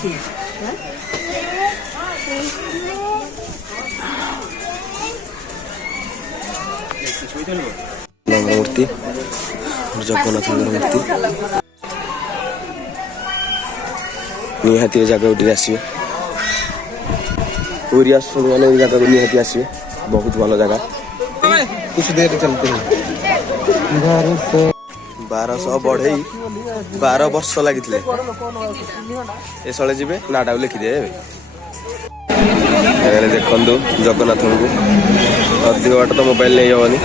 मूर्ति जगन्नाथ मूर्ति निहाती जगह उठे आसवे पूरी मैंने जगह को निहाती आसवे बहुत भल जगह कुछ देर चलते हैं 1200 बढ़े 12 वर्ष लगी ए सड़े जी नाटा लिखिदे देखु जगन्नाथ को अधिक बाट तो मोबाइल नहीं हेनी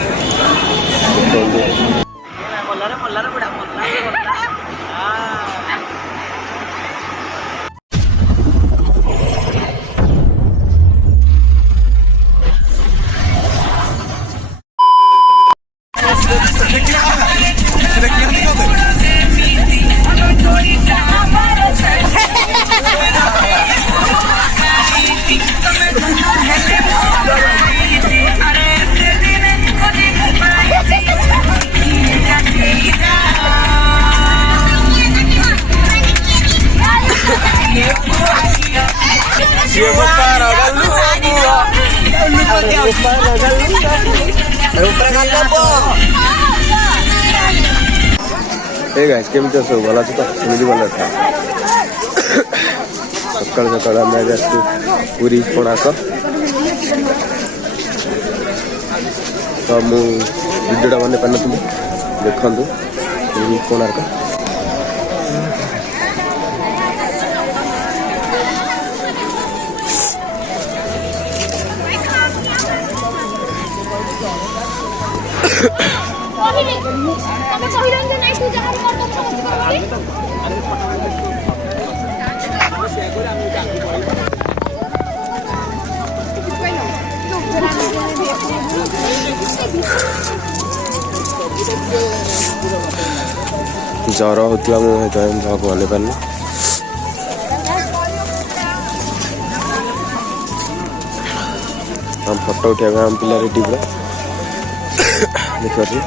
गाइस केमी सब भल अच्छे तो सेमती भल था सकाल सकाल आम आज पूरी कोणार्क तो मुझेटा बन पार देखु पूरी कोणार्क जर होता मुझे भगवान पार्न हम फोटो उठा आम पिला रेडी पूरा देखिए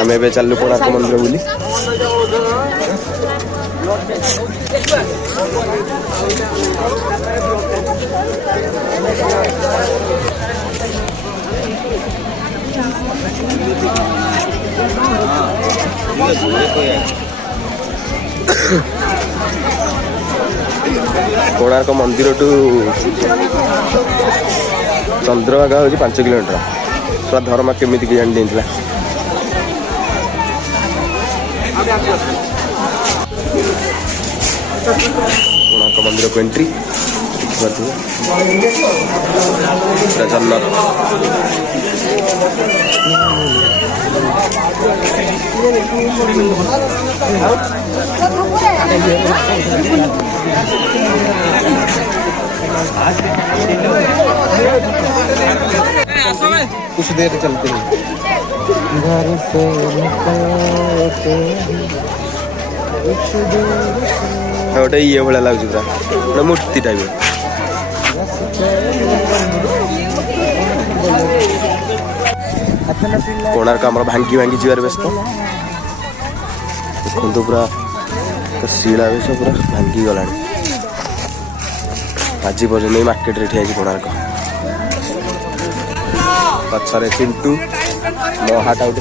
आम ए चलू कोणार्क मंदिर बुली कोणार्क मंदिर टू चंद्रभागा हूँ 5 किलोमीटर पूरा धर्मा केमी की जानी देता कोणार्क मंदिर को एंट्री जगन्नाथ कुछ देर चलते हैं घर से गोटे ये भाया लगे पूरा मूर्ति टाइप कोणार्क आम भांगी भांगी जीवार व्यस्त देखो पूरा शिला बेश पूरा भांगी गला आज पर्यटन मार्केट रे ठिया कोणार्क पछरे चिंटू मो हाट आउट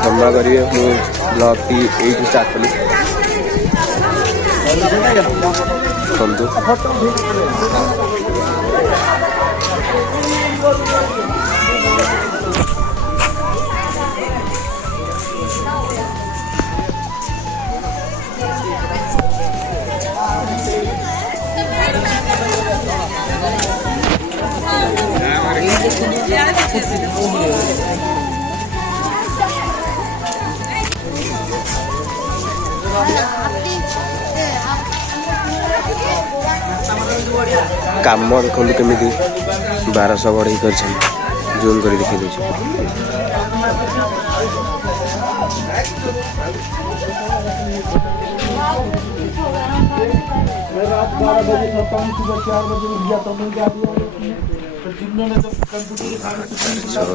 क्षमा करिए मु ब्लॉग टी एटी स्टार्ट कली बंधु काम देखो केमी 1200 बढ़े कर जूम कर दिखाई दे रात 12 बजे सोता हूँ, सुबह 4 बजे उठ जाता हूँ। तो जिन्होंने तो कंप्यूटर की सारी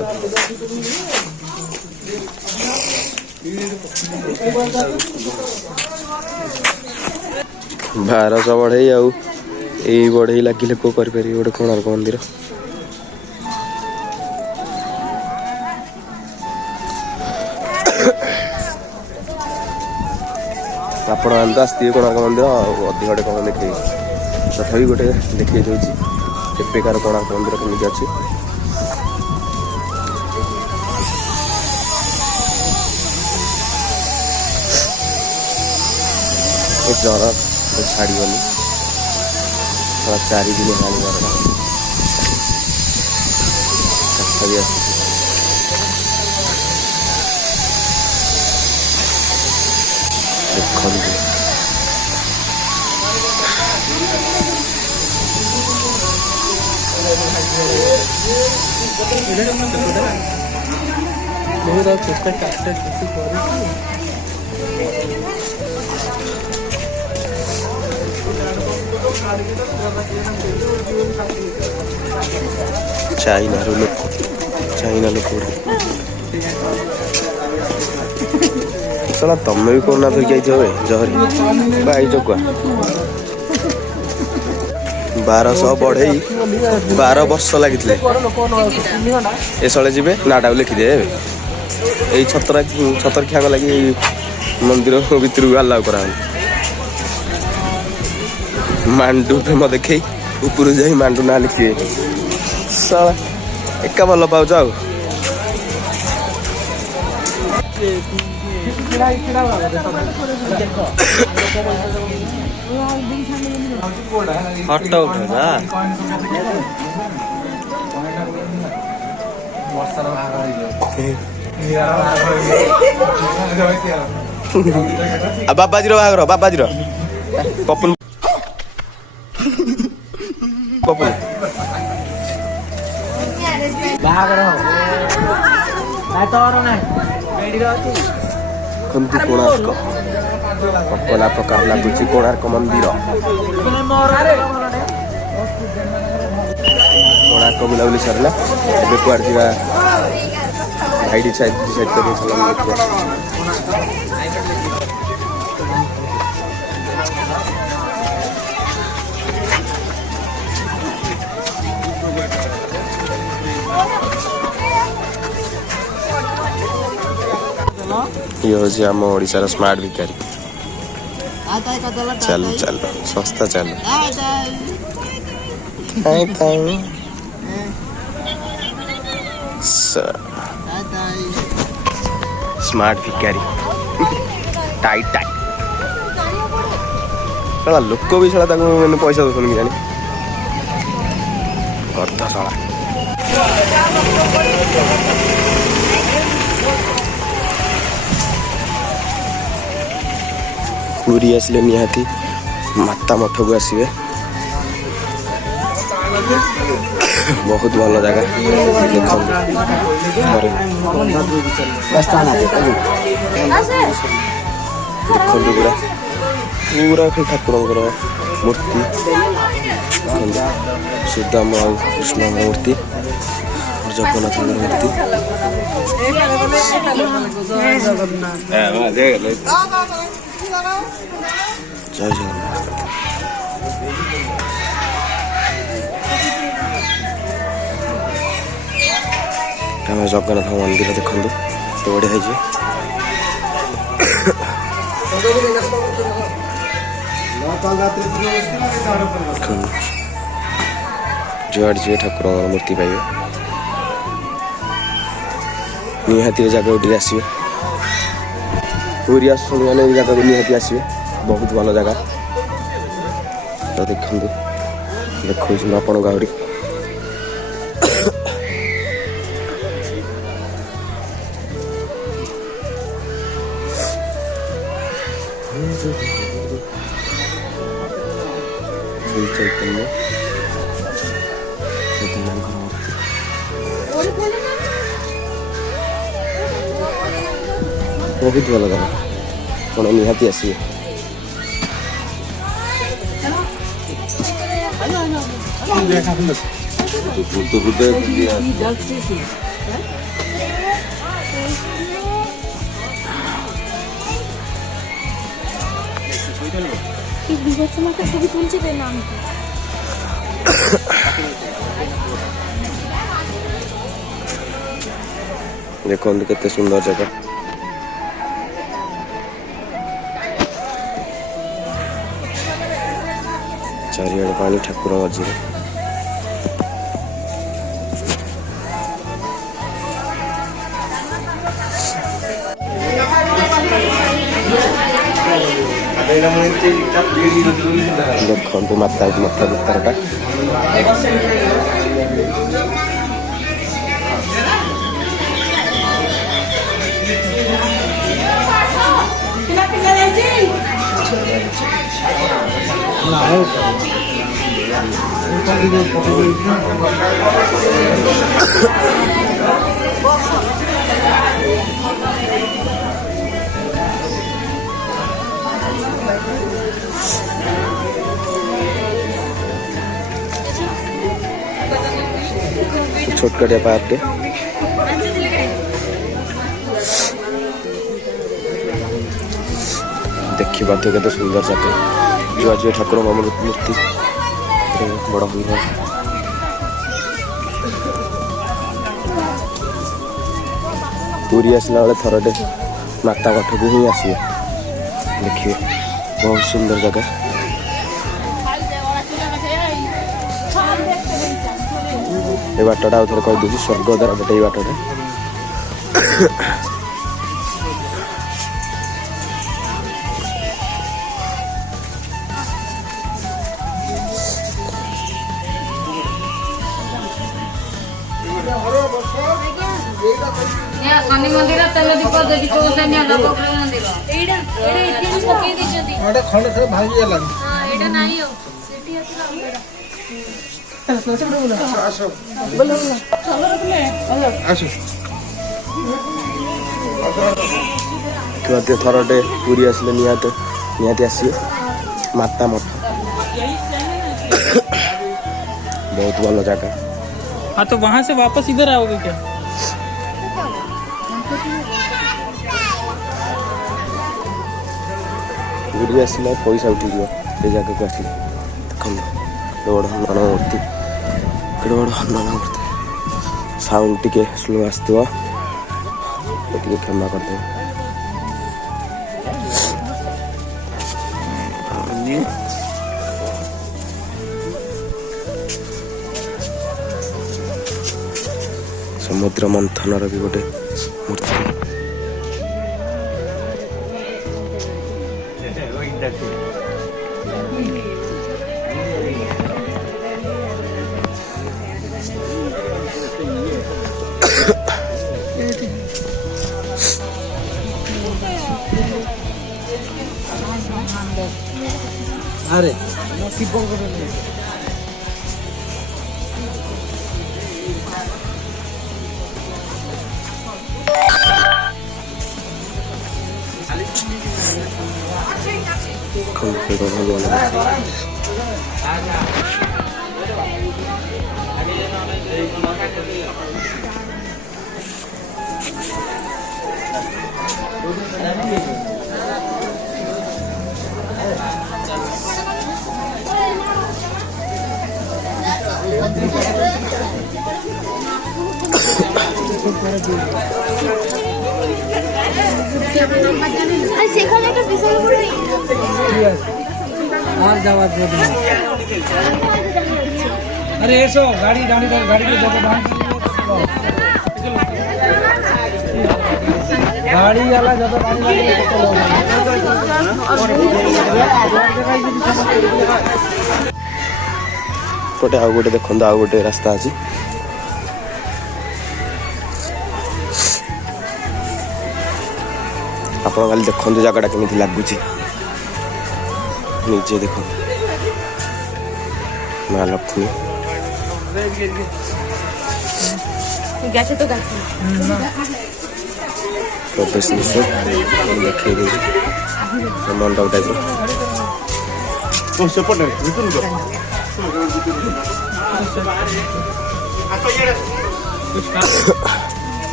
भारत बढ़ई आउ यही बढ़ई लगिले को कर गोटे कोणार्क मंदिर आपण आंदा आसती कोणार्क मंदिर अधिक गोटे कौन देखे तथापि गोटे देखी दूसरी एपेकार कोणार्क मंदिर केमी अच्छी जर छाड़गनी 4 दिन है तथापि देखते चाइना लोक चला तमें भी कोरोना धरिक आई जहरी आई चकुआ 1200 बढ़ई 12 वर्ष लगी ए सड़े जी नाटा लिखिदे यही छतर लगी मंदिर भितर अलाउ करा मांडू प्रेम देखे ऊपर जा मांडू ना लिखे साला एका भल पाऊच आ हट उठा बाबाजी बाबाजी पपुन पपुन कोणार्क कला प्रकार लगुच कोणार्क मंदिर कोणार्क बुलाबुली सरला ए कुआड़ जा भाई डिसाइड कर ये हूँ आम ओडिशार स्मार्ट भिकारी चल चल सस्ता चल स्मार्ट भिकारी टाइट टाइट साला लोक भी साला मैंने पैसा दौन कि जानी अर्धा साला पूरी आसले निहाती माता मठ को आसवे बहुत भल जगह देखु पूरा पूरा ठाकुर मूर्ति सुदाम और कृष्ण मूर्ति और जगन्नाथ मूर्ति जय जगन्नाथ जगन्नाथ मंदिर देखु तो बढ़िया है जुआड़ जी ठाकुर मूर्ति पाइबे निहाती जगह उठे आसवे पूरी आसने जगह निहाती आसवे बहुत भल जगह तो देखु देखो आपण गाड़ी चैतन्य ବହୁତ ଭଲ ଜାଗା, ଆପଣ ନିହାତି ଆସିବେ। ଦେଖନ୍ତୁ କେତେ ସୁନ୍ଦର ଜାଗା। ଚାରିଆଡ଼େ ପାଣି, ଠାକୁର ମଝିରେ। ଦେଖନ୍ତୁ ମାତା ଭିତରଟା। छोटकटिया पार्क देखिए केते सुंदर जगह। जुआ जुआ ठाकुर मूर्ति बड़ हुई है। पूरी आसला बेले थरटे माता मठ को ही आसिए। देखिए बहुत सुंदर जगह। ये बाटटा आउ थे कहीदे स्वर्गद्वार बटे ये बाटटा। शनि मंदिर तेल दीप देवी चौदह नवग्रह मंदिर एटा एटा इति पकई दिछथि एटा खंडे से भागी गेला हां एटा नाही हो सिटी आछला आसो बोलो चलो रखले आसो केते थरटे पूरी आसले निहाती आसी माता मठ बहुत भलो जगह। हाँ तो वहाँ से वापस इधर आओगे क्या? पूरी आसला पैसा उठी ये जगह को आस बड़ हनुमान मूर्ति बड़ हनुमान मूर्ति साउंड टी स्लो आसो क्षमा करदे। समुद्र मंथनर भी गोटे मूर्ति। अरे সেখানে একটা বিশাল বড় আর যাওয়ার জন্য अरे ऐसो गाड़ी गाड़ी गाड़ी के जगह गाड़ी वाला जब पटे आउ गोटे देखो आउ गोटे रास्ता अच्छी आप खाली देखो जगटा केमी लगुच निजे देख माँ लक्ष्मी গেছে তো গেছে ପ୍ରବେଶ ଦେଖେଇ ଦେଉଛି ମଣ୍ଡପ ଟାଇପ୍ର। ସେପଟେ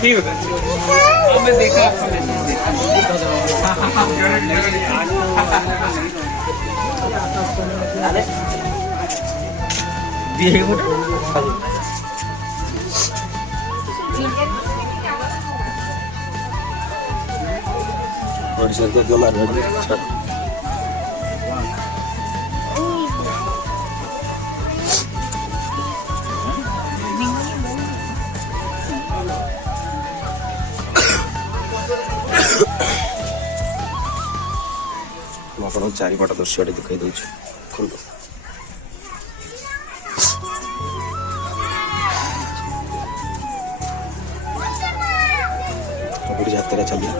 ठीक है मैं देखा ଆପଣଙ୍କୁ ଚାରିପଟ ଦୃଶ୍ୟଟି ଦେଖାଇ ଦେଉଛି। ଦେଖନ୍ତୁ ଗୋଟେ ଯାତ୍ରା ଚାଲିଲା।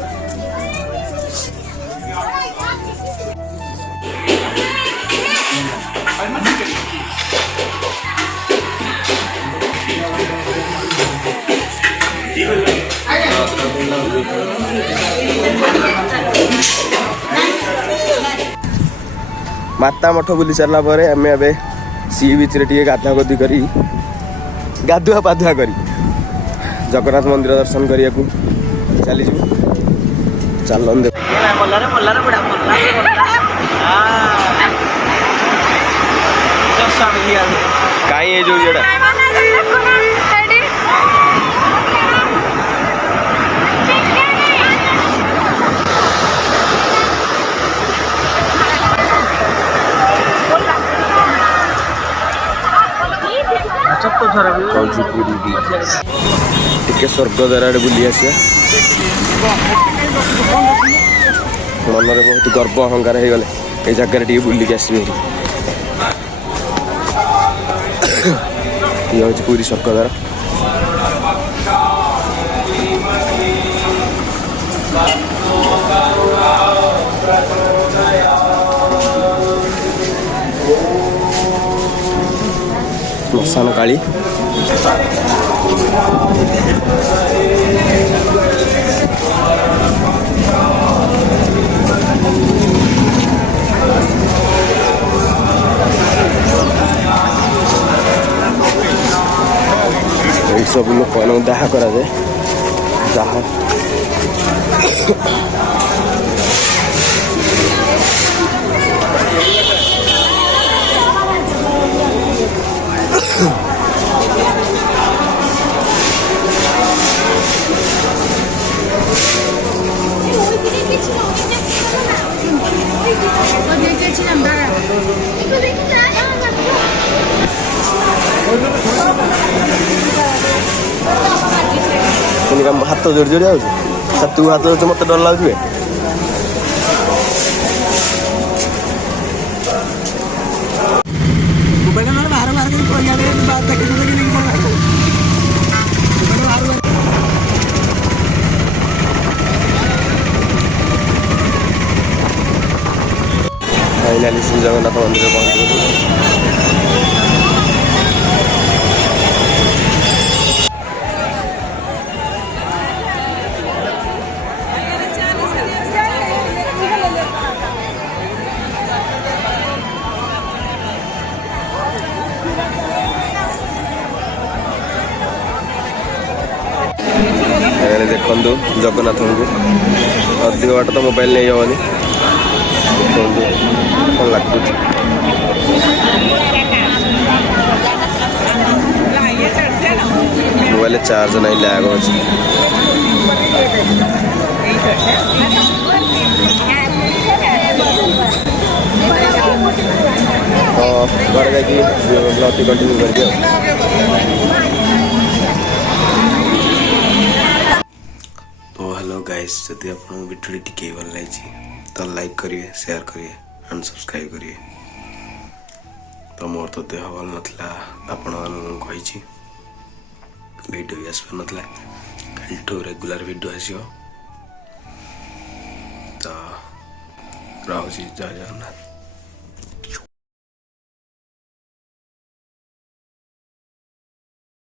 माता मठ बुली सारा पर आम ए सी बीच टे गाधुआ गदी कर गाधुआ पाधुआ कर जगन्नाथ मंदिर दर्शन करने को चली चल कहीं जो टे स्वर्गद्वार आड़े बुली आसिया मन में बहुत गर्व अहंकार हो गले ये जगह टे बुलिक आसबे ये हूँ पूरी स्वर्गद्वार। श्मशान काली सब लोक दाह करा जाए दाह हाथ जोड़ी जोड़ी आउछ तू हाथ जोड़ मत डर लगे फाइनाली श्री जगन्नाथ मंदिर पहुंच देखु जगन्नाथ को अधिक बाट तो मोबाइल नहीं हेनी कौन लगुच मोबाइल चार्ज नहीं लैग हो घर जाकि ब्लॉग कंटिन्यू कर दिया। हेलो गाइस जदि आप वीडियो टी भल लगी तो लाइक करिए शेयर करिए एंड सब्सक्राइब करिए। तो मोर तो देह भल नाला आपण कही वीडियो भी आसपार नाला कल रेगुलर वीडियो आसो तो रही जय जगन्नाथ।